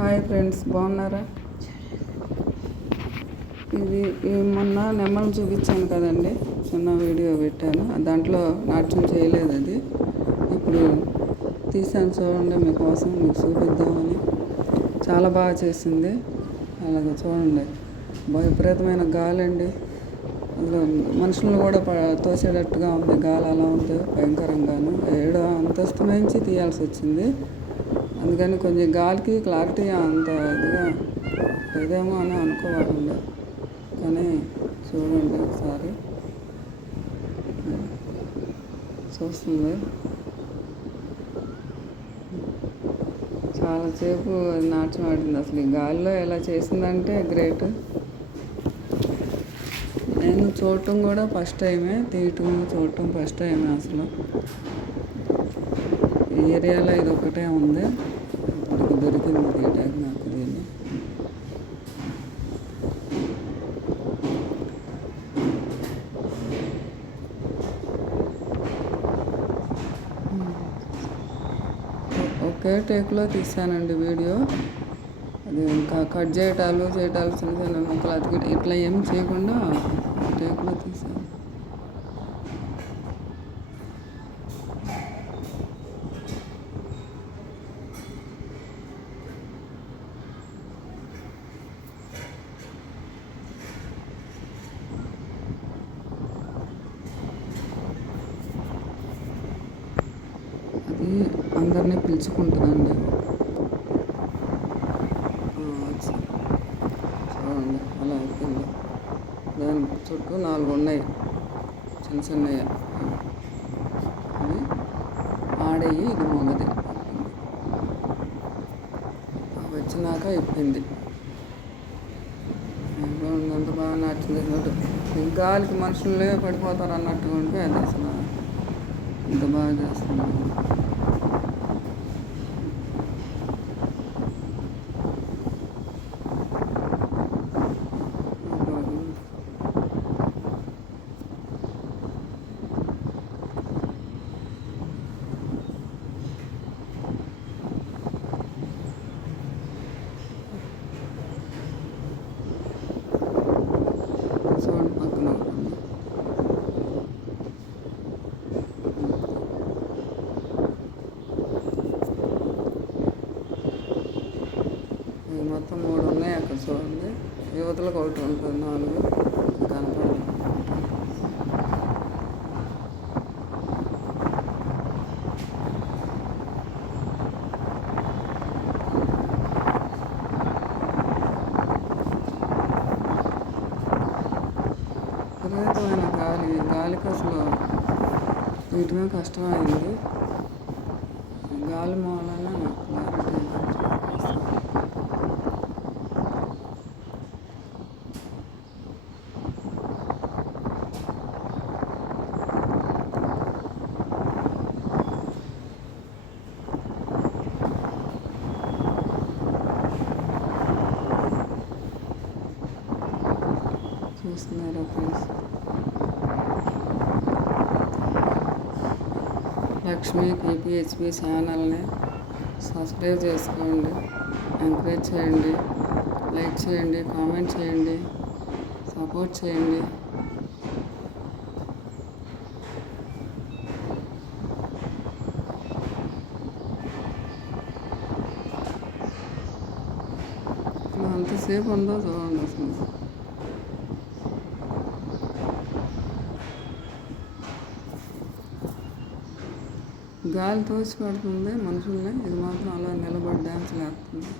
Hi friends బాగున్నారా? ఇది మొన్న నెమ్మలు చూపించాను కదండి చిన్న వీడియో పెట్టాను. దాంట్లో నాట్యం చేయలేదు అది. ఇప్పుడు తీసాను చూడండి మీకోసం మీకు చూపిద్దామని. చాలా బాగా చేసింది. అలాగే చూడండి విపరీతమైన గాలి అండి అందులో మనుషులను కూడా తోసేటట్టుగా ఉంది. గాలి అలా ఉంది భయంకరంగాను. ఏడో అంతస్తు నుంచి తీయాల్సి వచ్చింది. అందుకని కొంచెం గాలికి క్లారిటీ అంత ఇదిగా లేదేమో అని అనుకోవాలండి. కానీ చూడండి ఒకసారి. చూస్తుంది. చాలాసేపు అది నాట్యం ఆడింది అసలు. ఈ గాలిలో ఎలా చేసిందంటే గ్రేట్ నేను చూడటం కూడా ఫస్ట్ టైమే తీయటం చూడటం ఫస్ట్ టైమే అసలు. ఈ ఏరియాలో ఇది ఒకటే ఉంది. ఇప్పటికి దొరికింది తీయటానికి నాకు దీన్ని ఒకే టేక్లో తీసానండి వీడియో. అది ఇంకా కట్ చేయటాలు చేయటాలు చిన్న చిన్న ముక్కలు అతికి ఇట్లా ఏం చేయకుండా టేక్లో తీసాను. అది అందరినీ పిలుచుకుంటుందండి. చూడండి అలా అయిపోయింది. దాని చుట్టూ నాలుగు ఉన్నాయి. చిన్న చిన్నవి అవి ఆడేయి ఇది మొగది. వచ్చినాక ఇప్పింది ఎంత బాగా నచ్చింది గాలికి మనుషులే పడిపోతారు అన్నట్టుగా ఉంటే అది అసలు. ఎంత బాగా చేస్తుంది చూడండి పక్కన ఒకటి ఉంది. ఇవి మొత్తం మూడు ఉన్నాయి అక్కడ చూడండి యువతలకు ఒకటి ఉంటుంది నాలుగు. కనపడదు విపరీతమైన గాలి గాలికి అసలు వీటమే కష్టమైంది. గాలి మూలం నాకు క్లారిటీ చూస్తున్నారా ఫ్రెండ్స్ లక్ష్మి కేపీహెచ్పి ఛానల్ని సబ్స్క్రైబ్ చేసుకోండి ఎంకరేజ్ చేయండి లైక్ చేయండి కామెంట్ చేయండి సపోర్ట్ చేయండి. అసలు ఎంతసేపు ఉందో చూడండి అసలు. గాలి తోసి పడుతుంది మనుషుల్ని. ఇది మాత్రం అలా నిలబడి డ్యాన్స్ లేస్తుంది.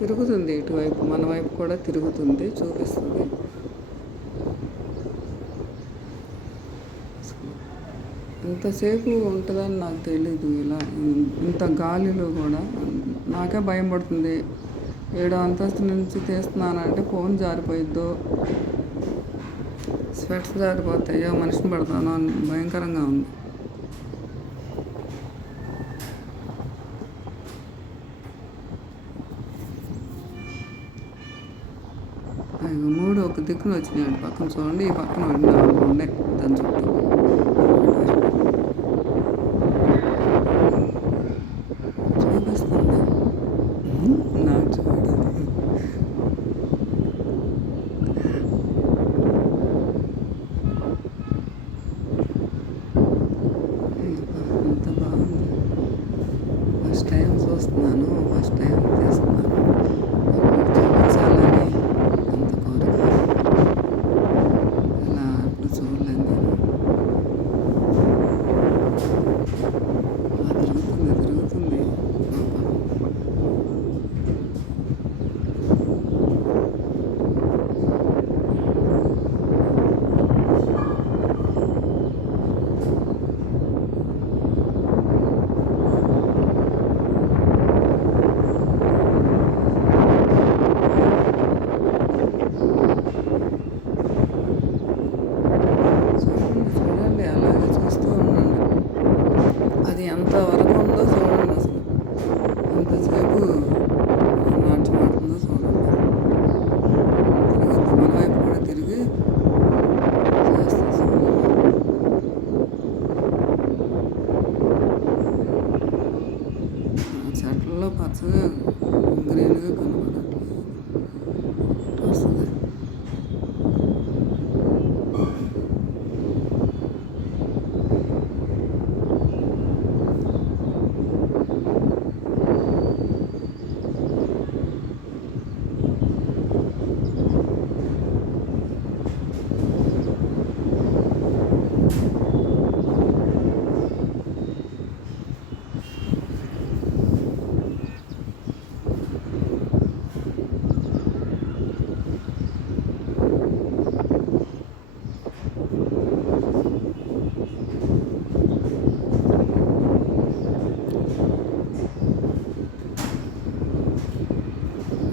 తిరుగుతుంది ఇటువైపు మన వైపు కూడా తిరుగుతుంది చూపిస్తుంది. ఎంతసేపు ఉంటుందని నాకు తెలీదు ఇలా. ఇంత గాలిలో కూడా నాకే భయం పడుతుంది. ఏడో అంతస్తు నుంచి తీస్తున్నానంటే ఫోన్ జారిపోయిద్దో స్వెట్స్ జారిపోతాయో మనిషిని పడతాను అని భయంకరంగా ఉంది. మూడు ఒక దిక్కున వచ్చినాయండి పక్కన చూడండి ఈ పక్కన ఉండే దాని చుట్టూ. 反正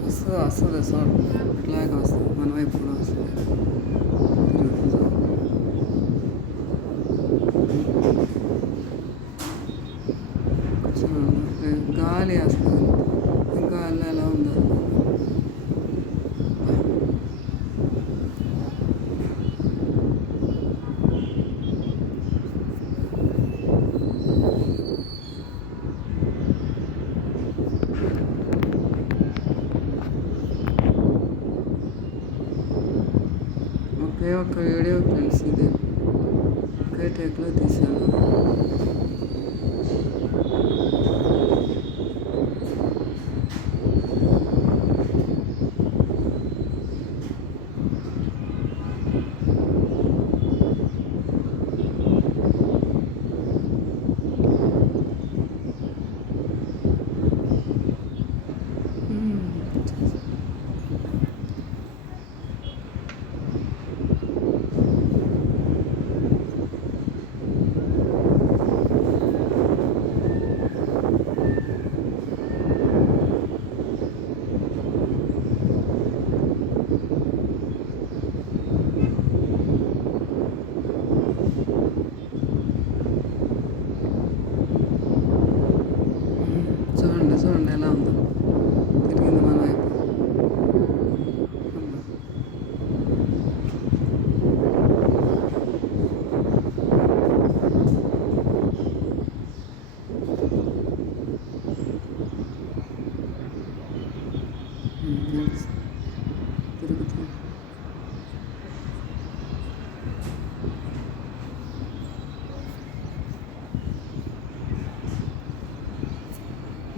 వస్తుంది వస్తుంది సార్ ఇట్లాగే వస్తుంది మన కూడా వస్తుంది గాలి అసలు ఇంకా అలా ఎలా ఉందో లేవక్క వీడియో ఫ్రెండ్స్ ఇది ఒకే టేక్లో తీసాను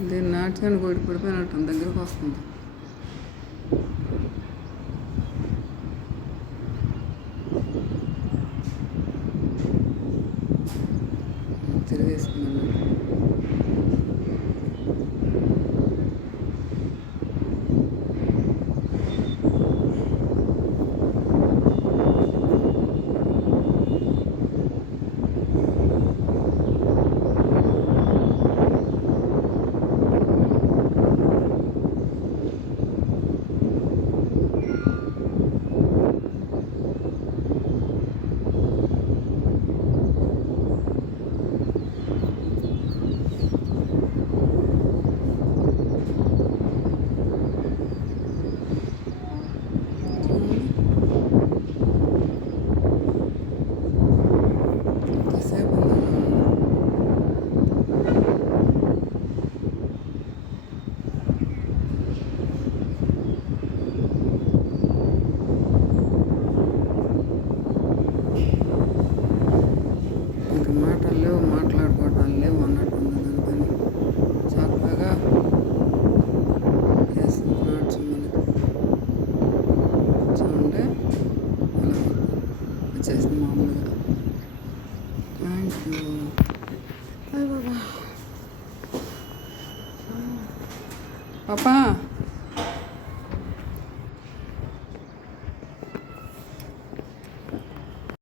దీన్ని నాట్యాన్ని కోడి పడిపోయినట్టు దగ్గరకు వస్తుంది. bye-bye Papa.